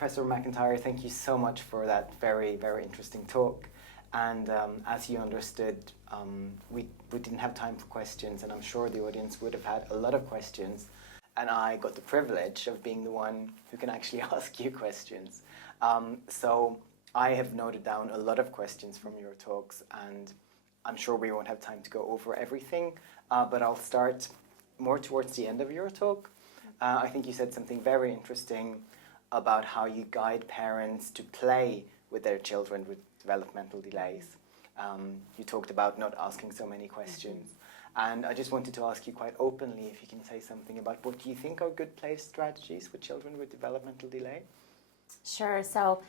Professor McIntyre, thank you so much for that very, very interesting talk. And as you understood, we didn't have time for questions, and I'm sure the audience would have had a lot of questions. And I got the privilege of being the one who can actually ask you questions. So I have noted down a lot of questions from your talks, and I'm sure we won't have time to go over everything, but I'll start more towards the end of your talk. I think you said something very interesting about how you guide parents to play with their children with developmental delays. You talked about not asking so many questions. And I just wanted to ask you quite openly if you can say something about what do you think are good play strategies for children with developmental delay? Sure. So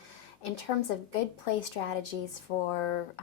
in terms of good play strategies for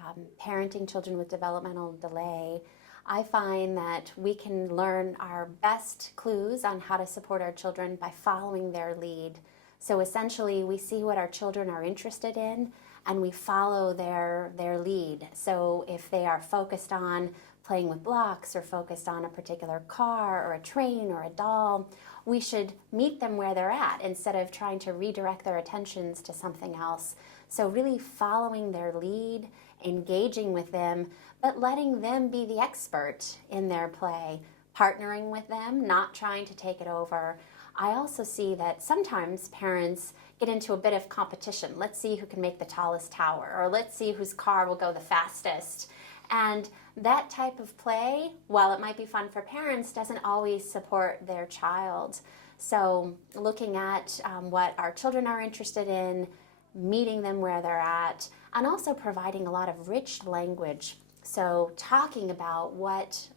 parenting children with developmental delay, I find that we can learn our best clues on how to support our children by following their lead. So essentially, we see what our children are interested in, and we follow their lead. So if they are focused on playing with blocks or focused on a particular car or a train or a doll, we should meet them where they're at instead of trying to redirect their attentions to something else. So really following their lead, engaging with them, but letting them be the expert in their play, partnering with them, not trying to take it over. I also see that sometimes parents get into a bit of competition. Let's see who can make the tallest tower, or let's see whose car will go the fastest. And that type of play, while it might be fun for parents, doesn't always support their child. So looking at what our children are interested in, meeting them where they're at, and also providing a lot of rich language. So talking about what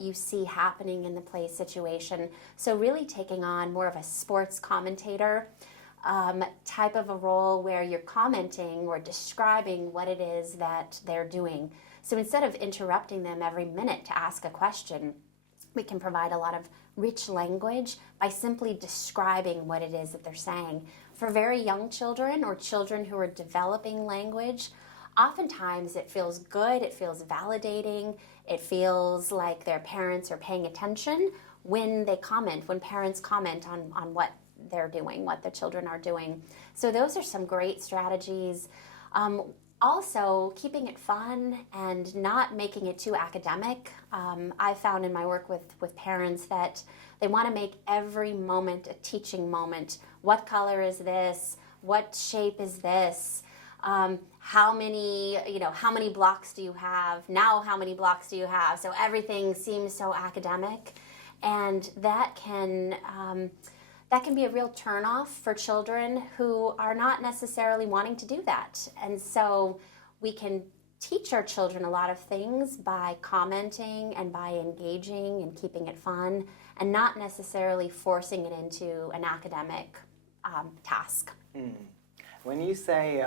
you see happening in the play situation. So really taking on more of a sports commentator type of a role where you're commenting or describing what it is that they're doing. So instead of interrupting them every minute to ask a question, we can provide a lot of rich language by simply describing what it is that they're saying. For very young children or children who are developing language, oftentimes it feels good, it feels validating, it feels like their parents are paying attention when they comment, when parents comment on what they're doing, what the children are doing. So those are some great strategies. Also, keeping it fun and not making it too academic. I found in my work with parents that they want to make every moment a teaching moment. What color is this? What shape is this? How many blocks do you have? Now how many blocks do you have? So everything seems so academic, and that can be a real turnoff for children who are not necessarily wanting to do that. And so we can teach our children a lot of things by commenting and by engaging and keeping it fun, and not necessarily forcing it into an academic task. When you say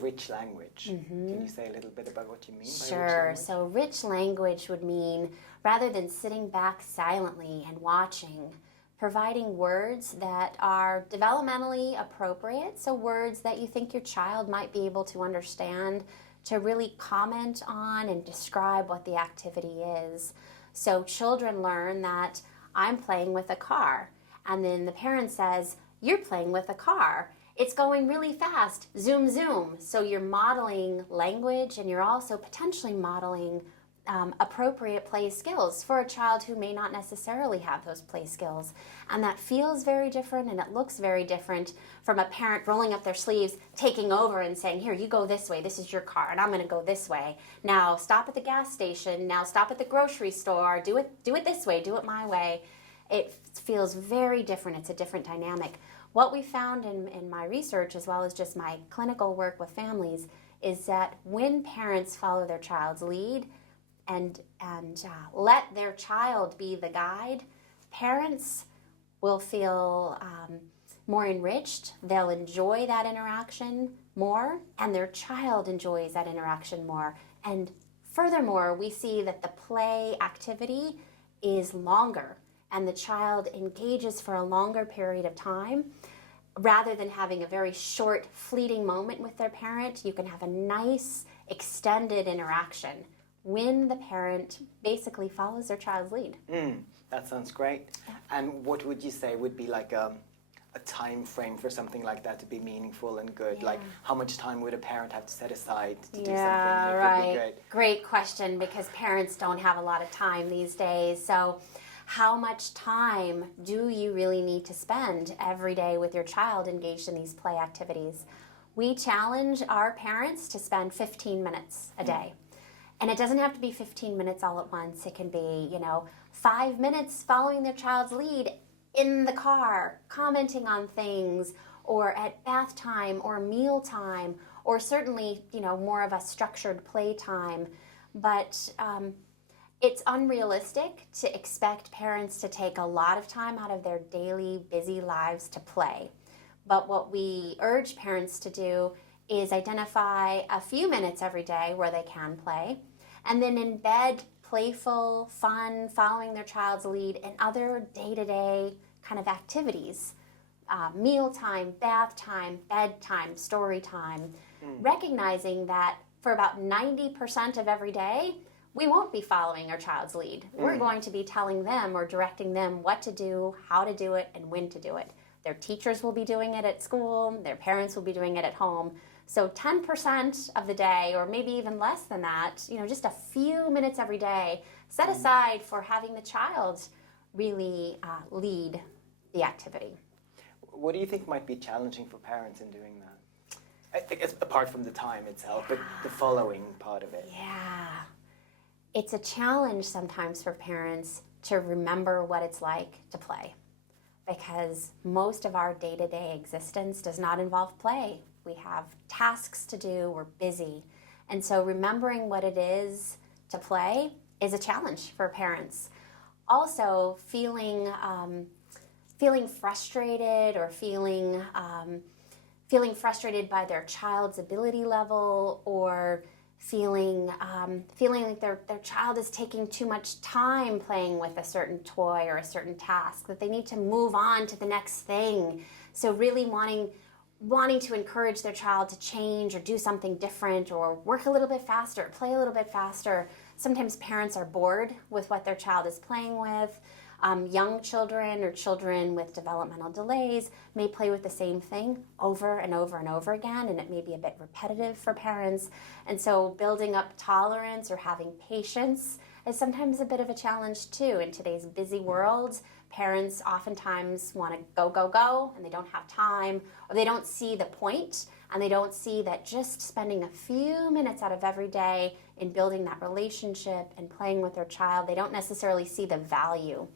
rich language, can you say a little bit about what you mean by rich Sure. language? So rich language would mean, rather than sitting back silently and watching, providing words that are developmentally appropriate, so words that you think your child might be able to understand, to really comment on and describe what the activity is. So children learn that I'm playing with a car, and then the parent says, you're playing with a car. It's going really fast, zoom, zoom. So you're modeling language, and you're also potentially modeling appropriate play skills for a child who may not necessarily have those play skills. And that feels very different, and it looks very different from a parent rolling up their sleeves, taking over and saying, here, you go this way, this is your car, and I'm gonna go this way. Now stop at the gas station, now stop at the grocery store, do it this way, do it my way. It feels very different, it's a different dynamic. What we found in my research, as well as just my clinical work with families, is that when parents follow their child's lead and let their child be the guide, parents will feel more enriched, they'll enjoy that interaction more, and their child enjoys that interaction more. And furthermore, we see that the play activity is longer, and the child engages for a longer period of time. Rather than having a very short, fleeting moment with their parent, you can have a nice, extended interaction when the parent basically follows their child's lead. That sounds great. Yeah. And what would you say would be like a a time frame for something like that to be meaningful and good? Yeah. Like, how much time would a parent have to set aside to do something Yeah, that would be right. good? Great question, because parents don't have a lot of time these days. So how much time do you really need to spend every day with your child engaged in these play activities? We challenge our parents to spend 15 minutes a day. And it doesn't have to be 15 minutes all at once. It can be, 5 minutes following their child's lead in the car, commenting on things, or at bath time or meal time, or certainly, more of a structured play time. But it's unrealistic to expect parents to take a lot of time out of their daily busy lives to play. But what we urge parents to do is identify a few minutes every day where they can play, and then embed playful, fun, following their child's lead in other day-to-day kind of activities. Meal time, bath time, bedtime, story time. Recognizing that for about 90% of every day, we won't be following our child's lead. We're going to be telling them or directing them what to do, how to do it, and when to do it. Their teachers will be doing it at school. Their parents will be doing it at home. So 10% of the day, or maybe even less than that, just a few minutes every day, set aside for having the child really lead the activity. What do you think might be challenging for parents in doing that? I think apart from the time itself, but the following part of it. Yeah. It's a challenge sometimes for parents to remember what it's like to play, because most of our day-to-day existence does not involve play. We have tasks to do, we're busy. And so remembering what it is to play is a challenge for parents. Also, feeling frustrated or feeling frustrated by their child's ability level, or feeling like their child is taking too much time playing with a certain toy or a certain task, that they need to move on to the next thing. So really wanting to encourage their child to change or do something different, or work a little bit faster, play a little bit faster. Sometimes parents are bored with what their child is playing with. Young children or children with developmental delays may play with the same thing over and over and over again, and it may be a bit repetitive for parents. And so building up tolerance or having patience is sometimes a bit of a challenge too. In today's busy world, parents oftentimes want to go, go, go, and they don't have time, or they don't see the point, and they don't see that just spending a few minutes out of every day in building that relationship and playing with their child, they don't necessarily see the value.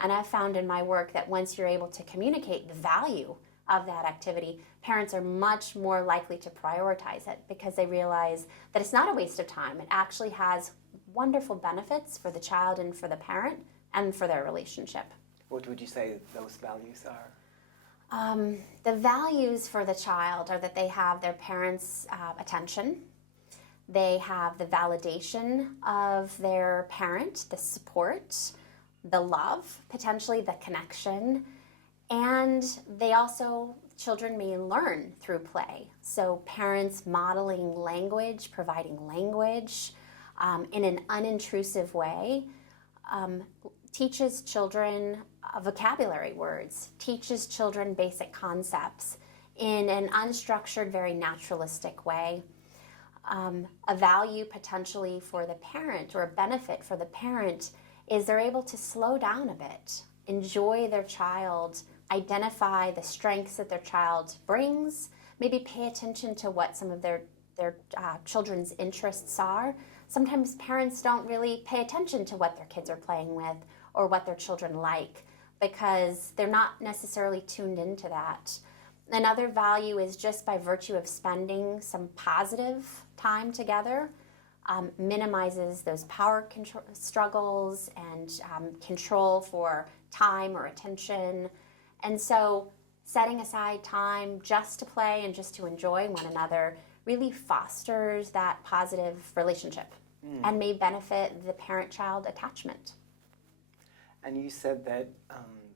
And I've found in my work that once you're able to communicate the value of that activity, parents are much more likely to prioritize it, because they realize that it's not a waste of time. It actually has wonderful benefits for the child and for the parent and for their relationship. What would you say those values are? The values for the child are that they have their parents' attention. They have the validation of their parent, the support, the love, potentially the connection, and children may learn through play. So parents modeling language, providing language in an unintrusive way, teaches children vocabulary words, teaches children basic concepts in an unstructured, very naturalistic way. A value potentially for the parent, or a benefit for the parent, is they're able to slow down a bit, enjoy their child, identify the strengths that their child brings, maybe pay attention to what some of their children's interests are. Sometimes parents don't really pay attention to what their kids are playing with or what their children like, because they're not necessarily tuned into that. Another value is just by virtue of spending some positive time together, minimizes those power struggles and control for time or attention. And so setting aside time just to play and just to enjoy one another really fosters that positive relationship and may benefit the parent-child attachment. And you said that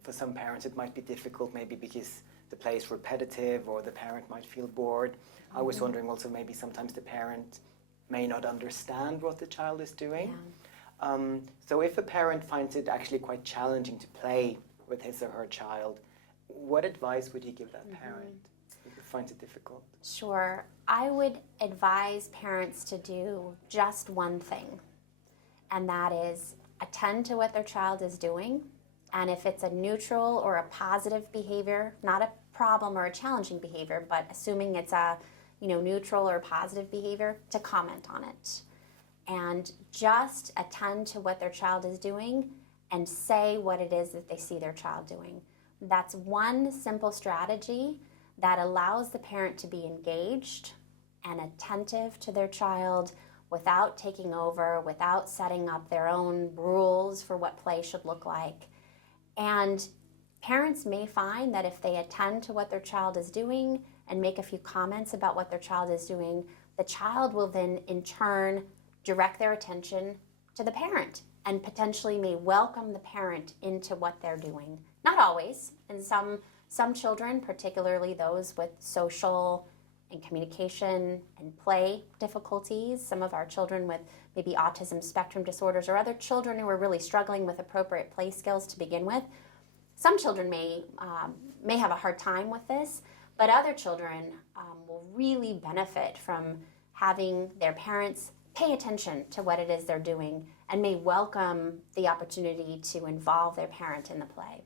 for some parents it might be difficult, maybe because the play is repetitive or the parent might feel bored. I was wondering also, maybe sometimes the parent may not understand what the child is doing. Yeah. So if a parent finds it actually quite challenging to play with his or her child, what advice would you give that parent who finds it difficult? Sure. I would advise parents to do just one thing, and that is attend to what their child is doing. And if it's a neutral or a positive behavior, not a problem or a challenging behavior, but assuming it's a neutral or positive behavior, to comment on it. And just attend to what their child is doing and say what it is that they see their child doing. That's one simple strategy that allows the parent to be engaged and attentive to their child without taking over, without setting up their own rules for what play should look like. And parents may find that if they attend to what their child is doing and make a few comments about what their child is doing, the child will then in turn direct their attention to the parent and potentially may welcome the parent into what they're doing. Not always. And some children, particularly those with social and communication and play difficulties, some of our children with maybe autism spectrum disorders or other children who are really struggling with appropriate play skills to begin with, some children may have a hard time with this, but other children will really benefit from having their parents pay attention to what it is they're doing and may welcome the opportunity to involve their parent in the play.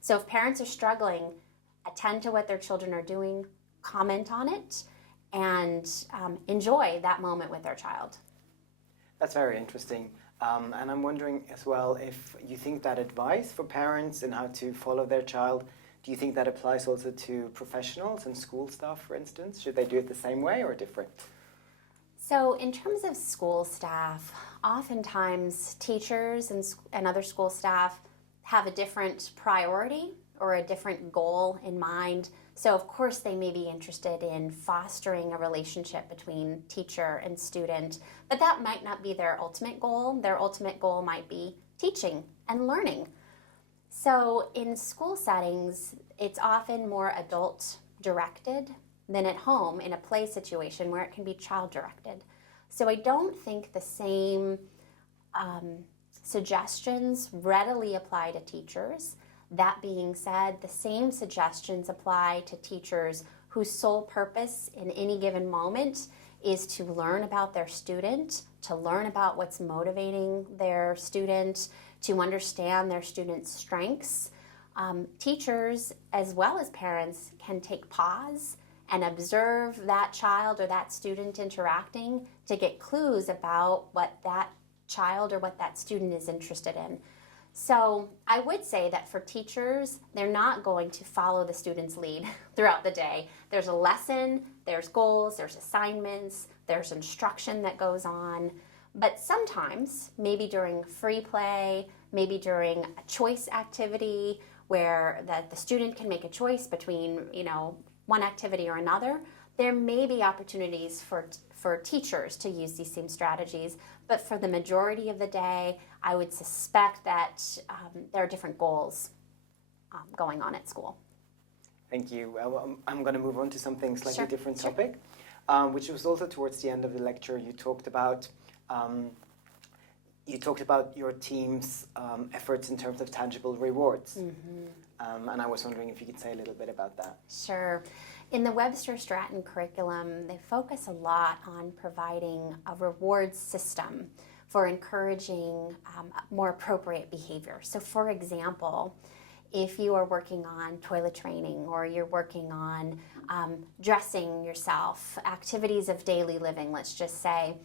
So if parents are struggling, attend to what their children are doing, comment on it, and enjoy that moment with their child. That's very interesting. And I'm wondering as well if you think that advice for parents and how to follow their child, do you think that applies also to professionals and school staff, for instance? Should they do it the same way or different? So in terms of school staff, oftentimes teachers and other school staff have a different priority or a different goal in mind. So of course they may be interested in fostering a relationship between teacher and student, but that might not be their ultimate goal. Their ultimate goal might be teaching and learning. So in school settings, it's often more adult directed than at home in a play situation where it can be child directed. So I don't think the same suggestions readily apply to teachers. That being said, the same suggestions apply to teachers whose sole purpose in any given moment is to learn about their student, to learn about what's motivating their student, to understand their student's strengths. Teachers, as well as parents, can take pause and observe that child or that student interacting to get clues about what that child or what that student is interested in. So I would say that for teachers, they're not going to follow the student's lead throughout the day. There's a lesson, there's goals, there's assignments, there's instruction that goes on. But sometimes, maybe during free play, maybe during a choice activity where the student can make a choice between, one activity or another, there may be opportunities for teachers to use these same strategies. But for the majority of the day, I would suspect that there are different goals going on at school. Thank you. Well, I'm going to move on to something slightly different Sure. topic, which was also towards the end of the lecture. You talked about your team's efforts in terms of tangible rewards. And I was wondering if you could say a little bit about that. Sure. In the Webster Stratton curriculum, they focus a lot on providing a reward system for encouraging more appropriate behavior. So for example, if you are working on toilet training or you're working on dressing yourself, activities of daily living, let's just say,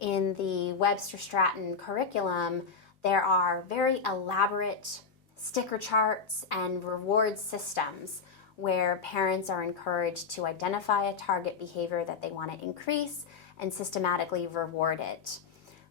in the Webster Stratton curriculum, there are very elaborate sticker charts and reward systems where parents are encouraged to identify a target behavior that they want to increase and systematically reward it.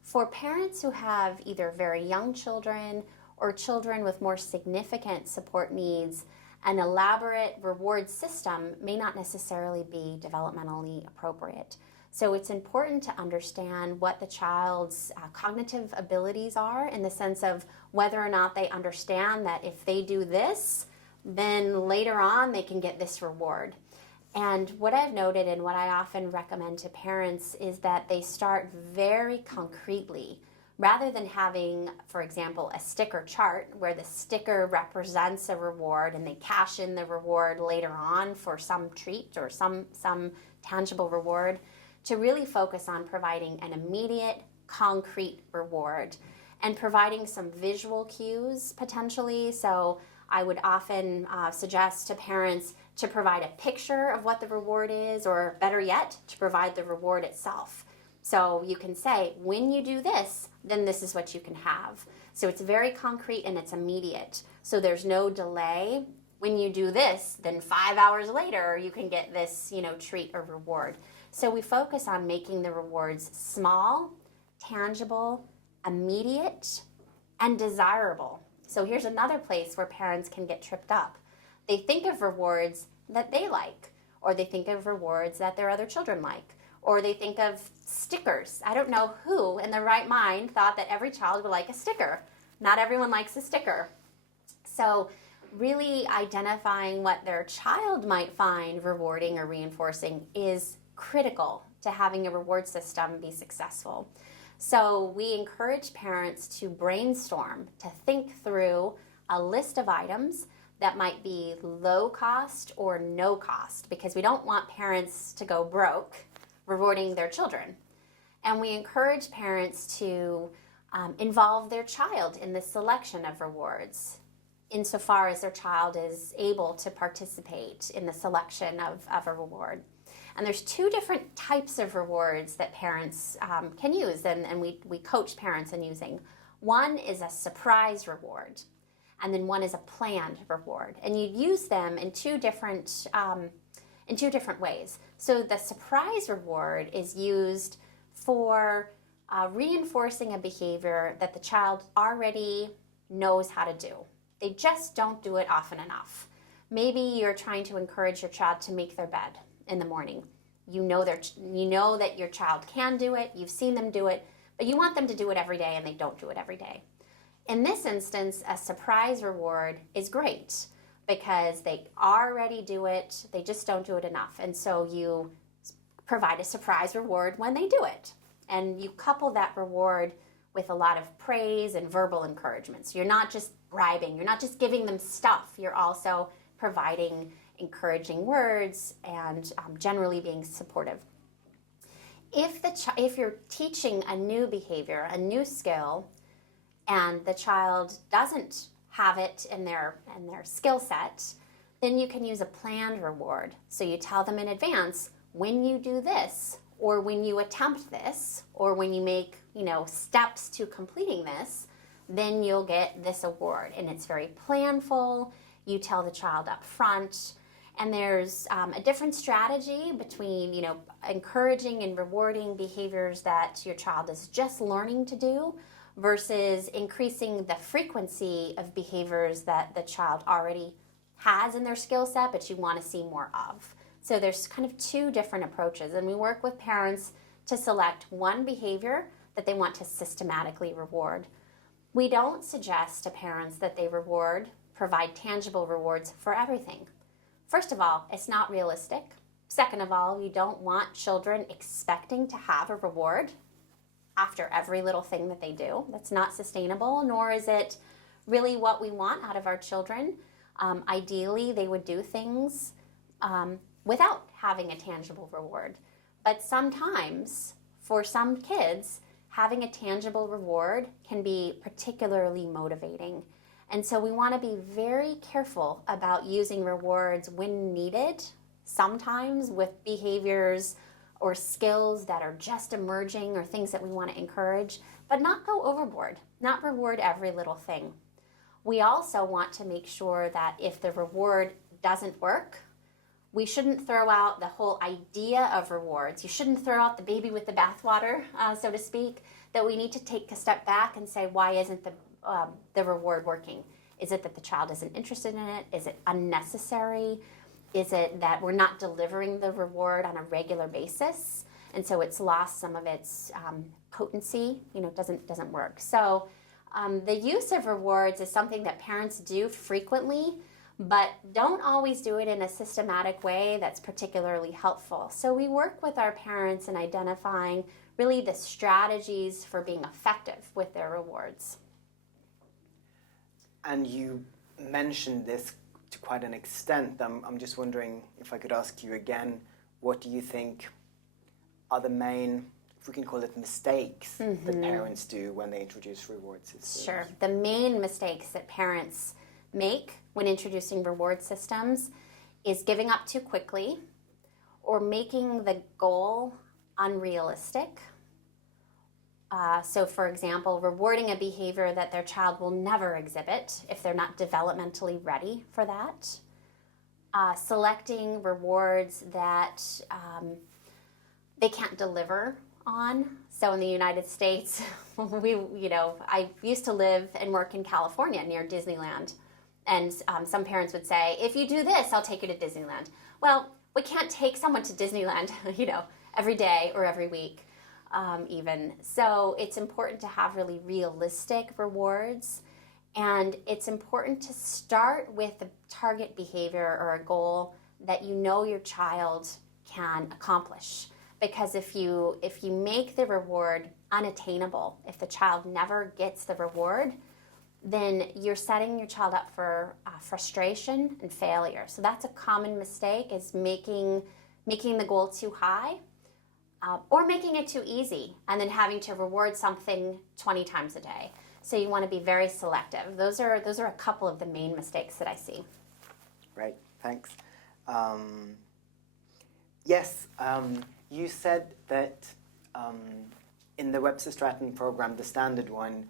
For parents who have either very young children or children with more significant support needs, an elaborate reward system may not necessarily be developmentally appropriate. So it's important to understand what the child's cognitive abilities are in the sense of whether or not they understand that if they do this, then later on they can get this reward. And what I've noted and what I often recommend to parents is that they start very concretely rather than having, for example, a sticker chart where the sticker represents a reward and they cash in the reward later on for some treat or some tangible reward, to really focus on providing an immediate, concrete reward and providing some visual cues potentially. So I would often suggest to parents to provide a picture of what the reward is, or better yet, to provide the reward itself. So you can say, when you do this, then this is what you can have. So it's very concrete and it's immediate. So there's no delay. When you do this, then 5 hours later, you can get this, treat or reward. So we focus on making the rewards small, tangible, immediate, and desirable. So here's another place where parents can get tripped up. They think of rewards that they like, or they think of rewards that their other children like, or they think of stickers. I don't know who in their right mind thought that every child would like a sticker. Not everyone likes a sticker. So really identifying what their child might find rewarding or reinforcing is critical to having a reward system be successful. So we encourage parents to brainstorm, to think through a list of items that might be low cost or no cost, because we don't want parents to go broke rewarding their children. And we encourage parents to involve their child in the selection of rewards, insofar as their child is able to participate in the selection of a reward. And there's two different types of rewards that parents can use, and we coach parents in using. One is a surprise reward, and then one is a planned reward. And you use them in two different ways. So the surprise reward is used for reinforcing a behavior that the child already knows how to do. They just don't do it often enough. Maybe you're trying to encourage your child to make their bed in the morning. You know that your child can do it, you've seen them do it, but you want them to do it every day and they don't do it every day. In this instance, a surprise reward is great because they already do it, they just don't do it enough. And so you provide a surprise reward when they do it. And you couple that reward with a lot of praise and verbal encouragement. So you're not just bribing, you're not just giving them stuff, you're also providing encouraging words and generally being supportive. If you're teaching a new behavior, a new skill, and the child doesn't have it in their skill set, then you can use a planned reward. So you tell them in advance, when you do this, or when you attempt this, or when you make steps to completing this, then you'll get this award. And it's very planful. You tell the child up front. And there's a different strategy between encouraging and rewarding behaviors that your child is just learning to do versus increasing the frequency of behaviors that the child already has in their skill set, but you want to see more of. So there's kind of two different approaches, and we work with parents to select one behavior that they want to systematically reward. We don't suggest to parents that they provide tangible rewards for everything. First of all, it's not realistic. Second of all, you don't want children expecting to have a reward after every little thing that they do. That's not sustainable, nor is it really what we want out of our children. Ideally, they would do things without having a tangible reward. But sometimes, for some kids, having a tangible reward can be particularly motivating. And so we want to be very careful about using rewards when needed, sometimes with behaviors or skills that are just emerging or things that we want to encourage, but not go overboard, not reward every little thing. We also want to make sure that if the reward doesn't work, we shouldn't throw out the whole idea of rewards. You shouldn't throw out the baby with the bathwater, so to speak, that we need to take a step back and say, why isn't the reward working? Is it that the child isn't interested in it? Is it unnecessary? Is it that we're not delivering the reward on a regular basis, and so it's lost some of its potency? Doesn't work. So the use of rewards is something that parents do frequently, but don't always do it in a systematic way that's particularly helpful. So we work with our parents in identifying really the strategies for being effective with their rewards. And you mentioned this to quite an extent. I'm just wondering if I could ask you again, what do you think are the main, if we can call it, mistakes that parents do when they introduce reward systems? Sure. The main mistakes that parents make when introducing reward systems is giving up too quickly or making the goal unrealistic. So, for example, rewarding a behavior that their child will never exhibit if they're not developmentally ready for that. Selecting rewards that they can't deliver on. So in the United States, I used to live and work in California near Disneyland. And some parents would say, if you do this, I'll take you to Disneyland. Well, we can't take someone to Disneyland, every day or every week. Even. So it's important to have really realistic rewards, and it's important to start with a target behavior or a goal that you know your child can accomplish. Because if you make the reward unattainable, if the child never gets the reward, then you're setting your child up for frustration and failure. So that's a common mistake, is making the goal too high. Or making it too easy and then having to reward something 20 times a day. So you want to be very selective. Those are a couple of the main mistakes that I see. Right, thanks. Yes, you said that in the Webster-Stratton program, the standard one,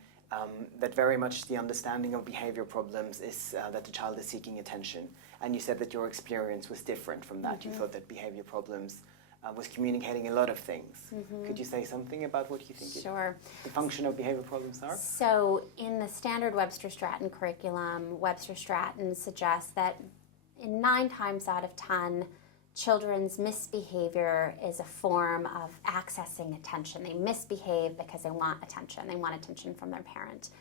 that very much the understanding of behavior problems is that the child is seeking attention. And you said that your experience was different from that. You thought that behavior problems was communicating a lot of things. Could you say something about what you think the function of behavior problems are? So in the standard Webster-Stratton curriculum, Webster-Stratton suggests that in 9 times out of 10, children's misbehavior is a form of accessing attention. They misbehave because they want attention. They want attention from their parent.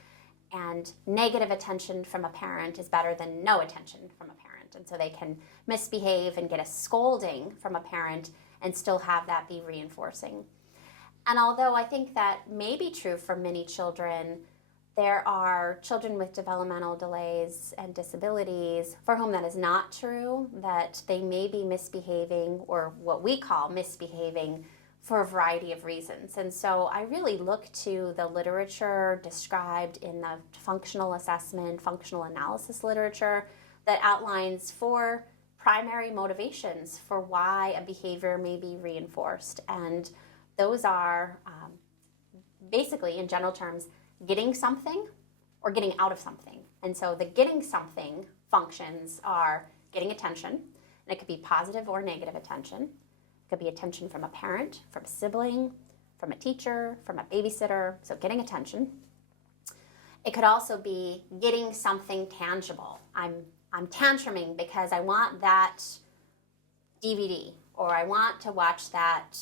And negative attention from a parent is better than no attention from a parent. And so they can misbehave and get a scolding from a parent and still have that be reinforcing. And although I think that may be true for many children, there are children with developmental delays and disabilities for whom that is not true, that they may be misbehaving, or what we call misbehaving, for a variety of reasons. And so I really look to the literature described in the functional assessment, functional analysis literature that outlines 4 primary motivations for why a behavior may be reinforced. And those are basically, in general terms, getting something or getting out of something. And so the getting something functions are getting attention, and it could be positive or negative attention. It could be attention from a parent, from a sibling, from a teacher, from a babysitter, so getting attention. It could also be getting something tangible. I'm tantruming because I want that DVD, or I want to watch that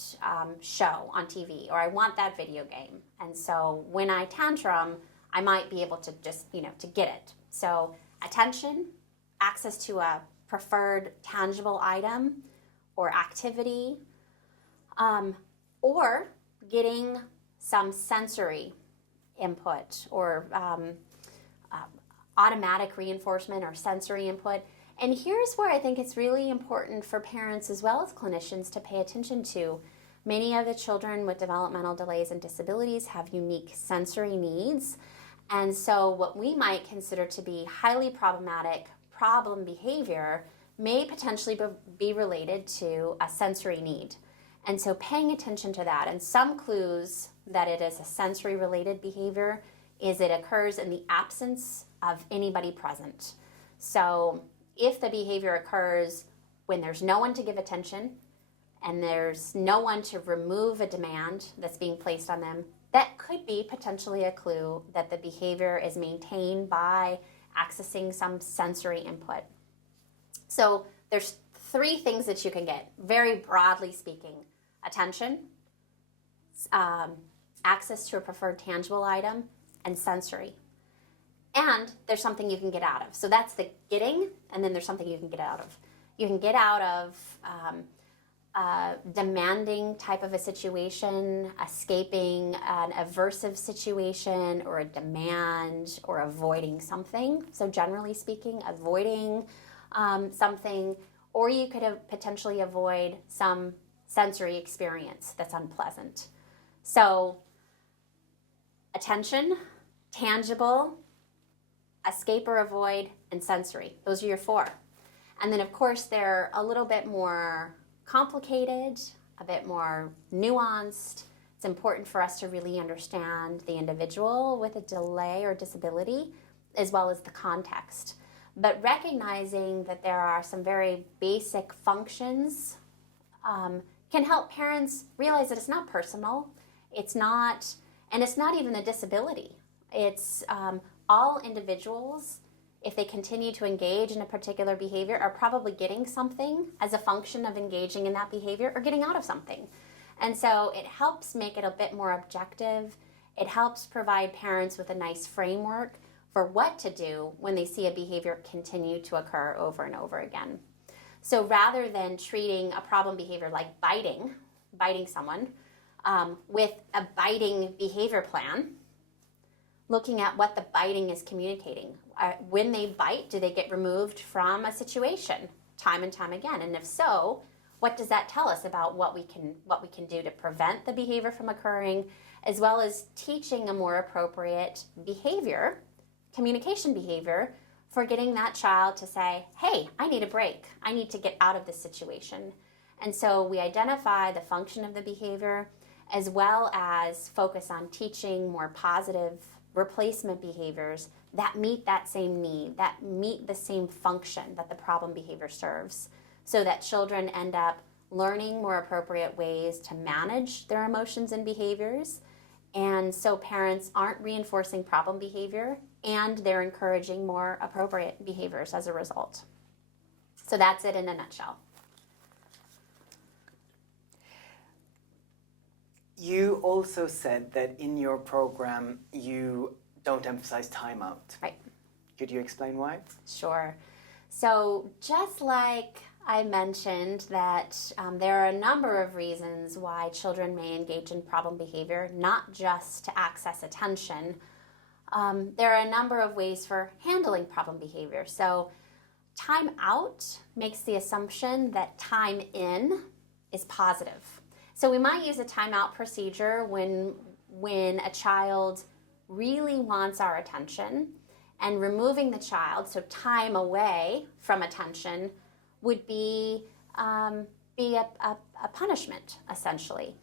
show on TV, or I want that video game. And so when I tantrum, I might be able to just, to get it. So attention, access to a preferred tangible item or activity, or getting some sensory input or automatic reinforcement or sensory input. And here's where I think it's really important for parents as well as clinicians to pay attention to. Many of the children with developmental delays and disabilities have unique sensory needs. And so what we might consider to be highly problematic problem behavior may potentially be related to a sensory need. And so paying attention to that, and some clues that it is a sensory related behavior is it occurs in the absence of anybody present. So if the behavior occurs when there's no one to give attention and there's no one to remove a demand that's being placed on them, that could be potentially a clue that the behavior is maintained by accessing some sensory input. So there's 3 things that you can get, very broadly speaking: attention, access to a preferred tangible item, and sensory. and there's something you can get out of. So that's the getting, and then there's something you can get out of. You can get out of a demanding type of a situation, escaping an aversive situation or a demand, or avoiding something. So generally speaking, avoiding something, or you could potentially avoid some sensory experience that's unpleasant. So attention, tangible, escape or avoid, and sensory. Those are your four. And then of course they're a little bit more complicated, a bit more nuanced. It's important for us to really understand the individual with a delay or disability, as well as the context. But recognizing that there are some very basic functions can help parents realize that it's not personal, it's not even a disability. It's all individuals, if they continue to engage in a particular behavior, are probably getting something as a function of engaging in that behavior, or getting out of something. And so it helps make it a bit more objective. It helps provide parents with a nice framework for what to do when they see a behavior continue to occur over and over again. So rather than treating a problem behavior like biting someone, with a biting behavior plan, looking at what the biting is communicating. When they bite, do they get removed from a situation time and time again? And if so, what does that tell us about what we can do to prevent the behavior from occurring, as well as teaching a more appropriate behavior, communication behavior, for getting that child to say, hey, I need a break. I need to get out of this situation. And so we identify the function of the behavior, as well as focus on teaching more positive replacement behaviors that meet that same need, that meet the same function that the problem behavior serves, so that children end up learning more appropriate ways to manage their emotions and behaviors. And so parents aren't reinforcing problem behavior, and they're encouraging more appropriate behaviors as a result. So that's it in a nutshell. You also said that in your program you don't emphasize timeout. Right. Could you explain why? Sure. So just like I mentioned that there are a number of reasons why children may engage in problem behavior, not just to access attention. There are a number of ways for handling problem behavior. So time out makes the assumption that time in is positive. So we might use a timeout procedure when a child really wants our attention, and removing the child, so time away from attention, would be a punishment, essentially.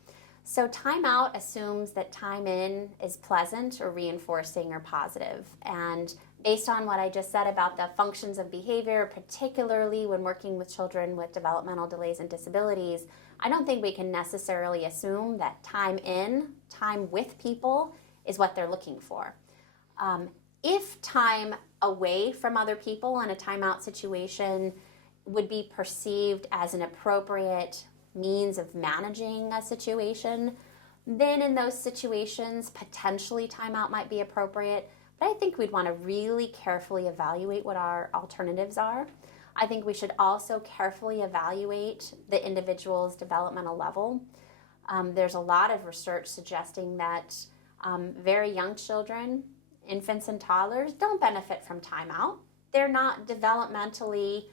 So timeout assumes that time in is pleasant or reinforcing or positive. And based on what I just said about the functions of behavior, particularly when working with children with developmental delays and disabilities, I don't think we can necessarily assume that time in, time with people, is what they're looking for. If time away from other people in a timeout situation would be perceived as an appropriate means of managing a situation, then in those situations, potentially timeout might be appropriate. But I think we'd want to really carefully evaluate what our alternatives are. I think we should also carefully evaluate the individual's developmental level. There's a lot of research suggesting that very young children, infants and toddlers, don't benefit from timeout. They're not developmentally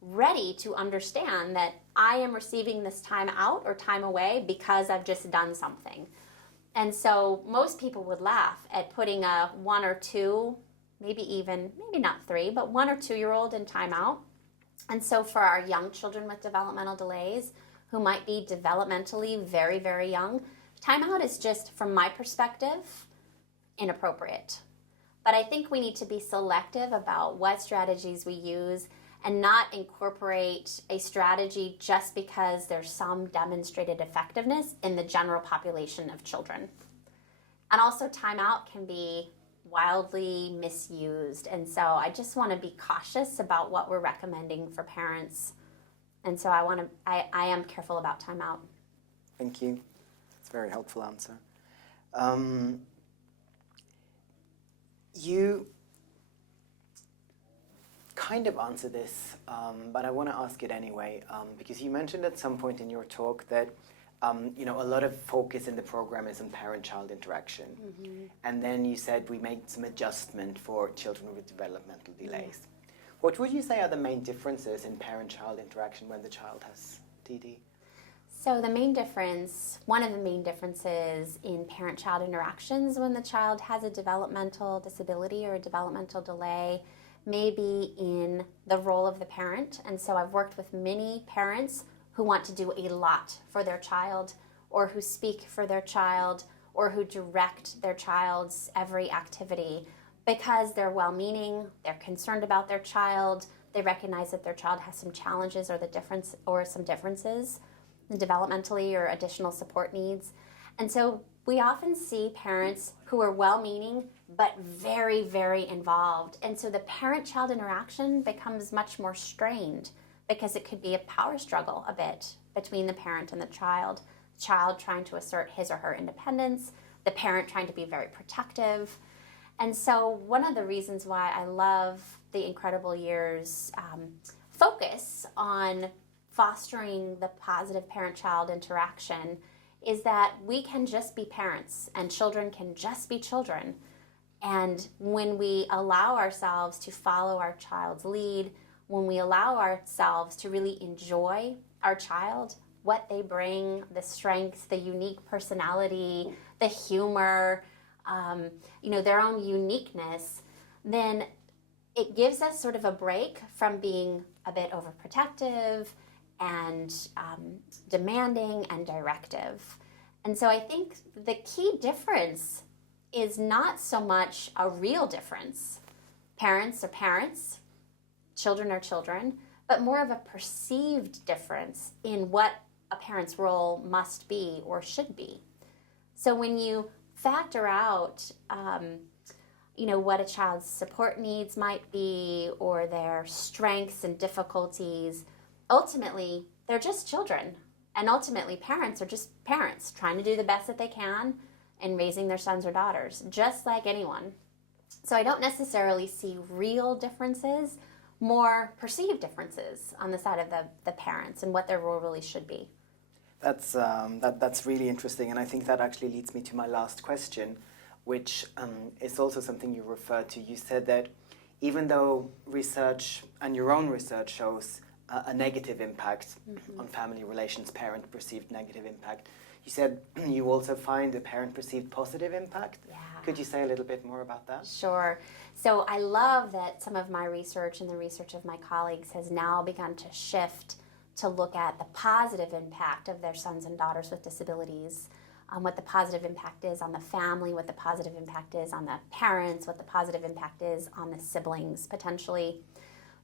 ready to understand that I am receiving this time out or time away because I've just done something. And so most people would laugh at putting a 1 or 2, maybe not 3, but 1 or 2-year-old in timeout. And so for our young children with developmental delays, who might be developmentally very, very young, timeout is just, from my perspective, inappropriate. But I think we need to be selective about what strategies we use, and not incorporate a strategy just because there's some demonstrated effectiveness in the general population of children. And also timeout can be wildly misused. And so I just want to be cautious about what we're recommending for parents. And so I am careful about timeout. Thank you. It's a very helpful answer. You kind of answered this, but I want to ask it anyway, because you mentioned at some point in your talk that a lot of focus in the program is on parent-child interaction. Mm-hmm. And then you said we made some adjustment for children with developmental delays. Mm-hmm. What would you say are the main differences in parent-child interaction when the child has TD? So one of the main differences in parent-child interactions when the child has a developmental disability or a developmental delay may be in the role of the parent. And so I've worked with many parents who want to do a lot for their child, or who speak for their child, or who direct their child's every activity because they're well-meaning, they're concerned about their child, they recognize that their child has some challenges or some differences developmentally or additional support needs. And so we often see parents who are well-meaning but very, very involved. And so the parent-child interaction becomes much more strained because it could be a power struggle a bit between the parent and the child trying to assert his or her independence, the parent trying to be very protective. And so one of the reasons why I love the Incredible Years focus on fostering the positive parent-child interaction is that we can just be parents and children can just be children. And when we allow ourselves to follow our child's lead, when we allow ourselves to really enjoy our child, what they bring, the strengths, the unique personality, the humor, their own uniqueness, then it gives us sort of a break from being a bit overprotective and demanding and directive. And so I think the key difference is not so much a real difference. Parents are parents, children are children, but more of a perceived difference in what a parent's role must be or should be. So when you factor out, what a child's support needs might be or their strengths and difficulties, ultimately, they're just children. And ultimately, parents are just parents trying to do the best that they can in raising their sons or daughters, just like anyone. So I don't necessarily see real differences, more perceived differences on the side of the parents and what their role really should be. That's really interesting, and I think that actually leads me to my last question, which is also something you referred to. You said that even though research and your own research shows a negative impact on family relations, parent perceived negative impact, you said you also find a parent perceived positive impact. Yeah. Could you say a little bit more about that? Sure. So I love that some of my research and the research of my colleagues has now begun to shift to look at the positive impact of their sons and daughters with disabilities, what the positive impact is on the family, what the positive impact is on the parents, what the positive impact is on the siblings potentially.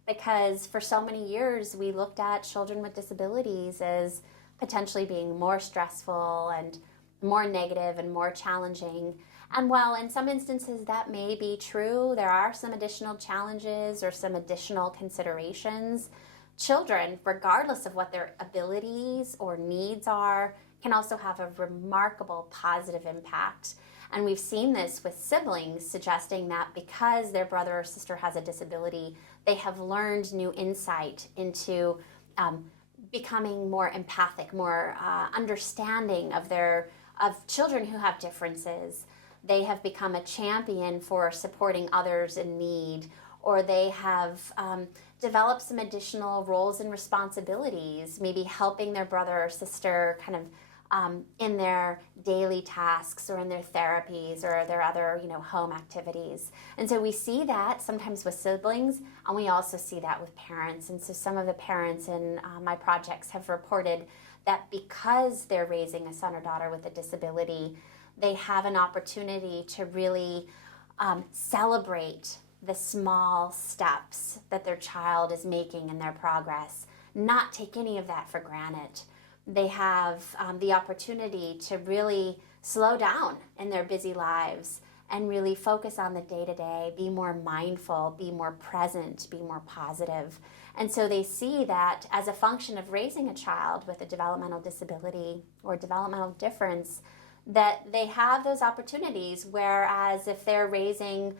Because for so many years we looked at children with disabilities as potentially being more stressful and more negative and more challenging. And while in some instances that may be true, there are some additional challenges or some additional considerations. Children, regardless of what their abilities or needs are, can also have a remarkable positive impact. And we've seen this with siblings, suggesting that because their brother or sister has a disability, they have learned new insight into becoming more empathic, more understanding of children who have differences. They have become a champion for supporting others in need, or they have developed some additional roles and responsibilities, maybe helping their brother or sister kind of in their daily tasks or in their therapies or their other, home activities. And so we see that sometimes with siblings, and we also see that with parents. And so some of the parents in my projects have reported that because they're raising a son or daughter with a disability, they have an opportunity to really celebrate the small steps that their child is making in their progress, not take any of that for granted. They have the opportunity to really slow down in their busy lives and really focus on the day-to-day, be more mindful, be more present, be more positive. And so they see that as a function of raising a child with a developmental disability or developmental difference, that they have those opportunities, whereas if they're raising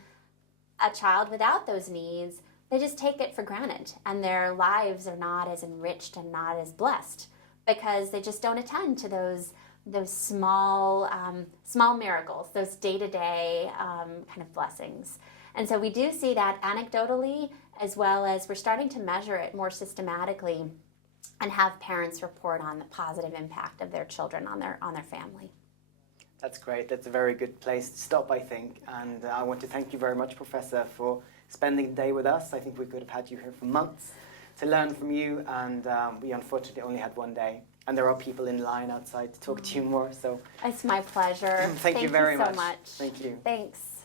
a child without those needs, they just take it for granted, and their lives are not as enriched and not as blessed because they just don't attend to those small miracles, those day-to-day kind of blessings. And so we do see that anecdotally, as well as we're starting to measure it more systematically and have parents report on the positive impact of their children on their family. That's great. That's a very good place to stop, I think. And I want to thank you very much, Professor, for spending the day with us. I think we could have had you here for months to learn from you, and we unfortunately only had one day. And there are people in line outside to talk to you more. So it's my pleasure. Thank you very so much. Thank you. Thanks.